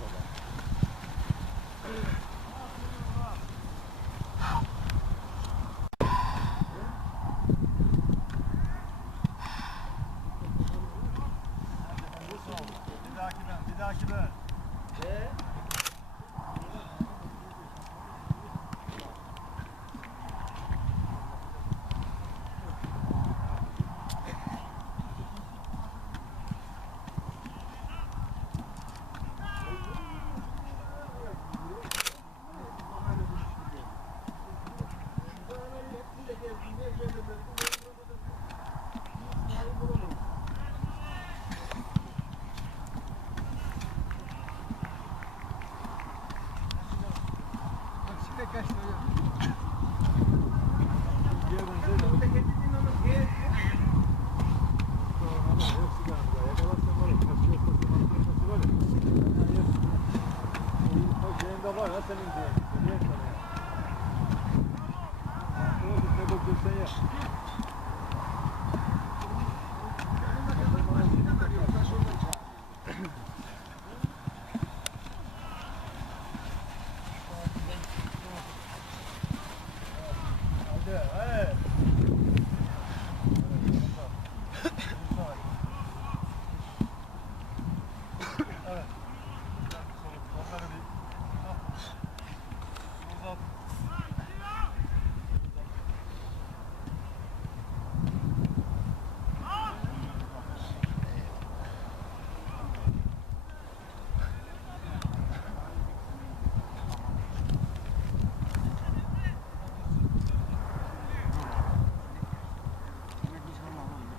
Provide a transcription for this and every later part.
Thank you. Var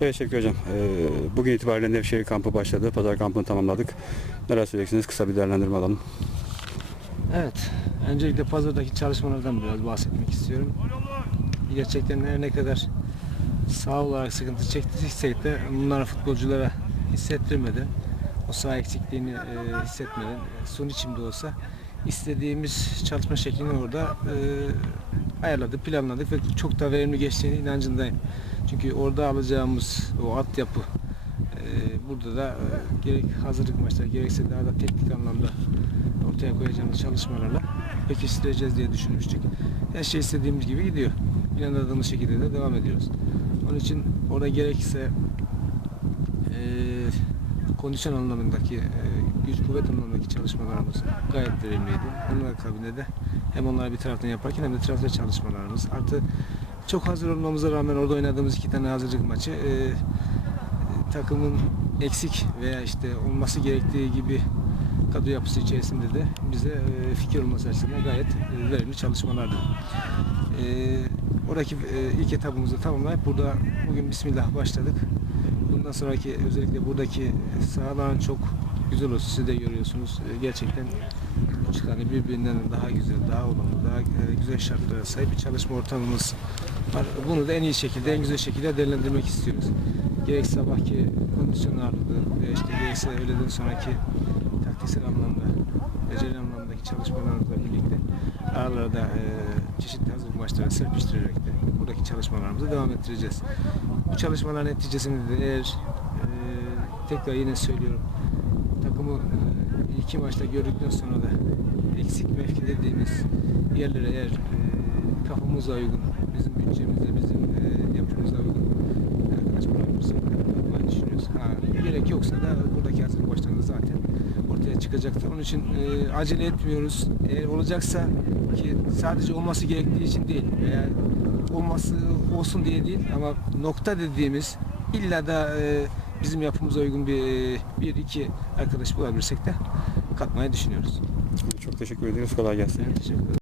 Evet Şevki Hocam, eee, bugün itibariyle Nevşehir kampı başladı. Pazar kampını tamamladık. Neler söyleyeceksiniz? Kısa bir değerlendirme alalım. Evet. Öncelikle pazardaki çalışmalardan biraz bahsetmek istiyorum. Gerçekten her ne kadar sağ olarak sıkıntı çektiysek de bunlar futbolculara hissettirmeden, o sağ eksikliğini e, hissetmeden, e, sun içimde olsa istediğimiz çalışma şeklini orada e, ayarladık, planladık ve çok da verimli geçtiğine inancındayım. Çünkü orada alacağımız o altyapı e, burada da e, gerek hazırlık maçları gerekse daha da teknik anlamda ortaya koyacağımız çalışmalarla pekiştireceğiz diye düşünmüştük. Her şey istediğimiz gibi gidiyor. Planladığımız şekilde de devam ediyoruz. Onun için orada gerekse eee kondisyon anlamındaki, eee, güç kuvvet anlamındaki çalışmalarımız gayet verimliydi. Onun akabinde de hem onları bir taraftan yaparken hem de transfer çalışmalarımız. Artı çok hazır olmamıza rağmen orada oynadığımız iki tane hazırlık maçı eee, takımın eksik veya işte olması gerektiği gibi kadro yapısı içerisinde de bize e, fikir olması açısından gayet e, verimli çalışmalardı. E, oradaki e, ilk etabımızı tamamlayıp burada bugün Bismillah başladık. Bundan sonraki özellikle buradaki sahaların çok güzel olsun. Siz de görüyorsunuz. E, gerçekten tane birbirinden daha güzel, daha olumlu, daha e, güzel şartlara sahip bir çalışma ortamımız var. Bunu da en iyi şekilde, en güzel şekilde değerlendirmek istiyoruz. Gerek sabahki kondisyon ağırlığı veya işte gerekse öğleden sonraki taktiksel anlamda, beceri anlamdaki çalışmalarımızla birlikte aralarda e, çeşitli hazırlık maçları serpiştirerek de buradaki çalışmalarımızı devam ettireceğiz. Bu çalışmalar neticesinde de eğer e, tekrar yine söylüyorum takımı e, iki maçta gördükten sonra da eksik mevki dediğimiz yerlere eğer e, kafamıza uygun, bizim bütçemize, bizim e, yapımıza uygun arkadaş yapmayı düşünüyoruz. Ha, gerek yoksa da buradaki hazırlık maçlarında zaten ortaya çıkacaktır. Onun için e, acele etmiyoruz. Eğer olacaksa ki sadece olması gerektiği için değil veya olması olsun diye değil ama nokta dediğimiz illa da e, bizim yapımıza uygun bir bir iki arkadaş bulabilirsek de katmayı düşünüyoruz. Çok teşekkür ediyoruz. Kolay gelsin. Teşekkür ederim.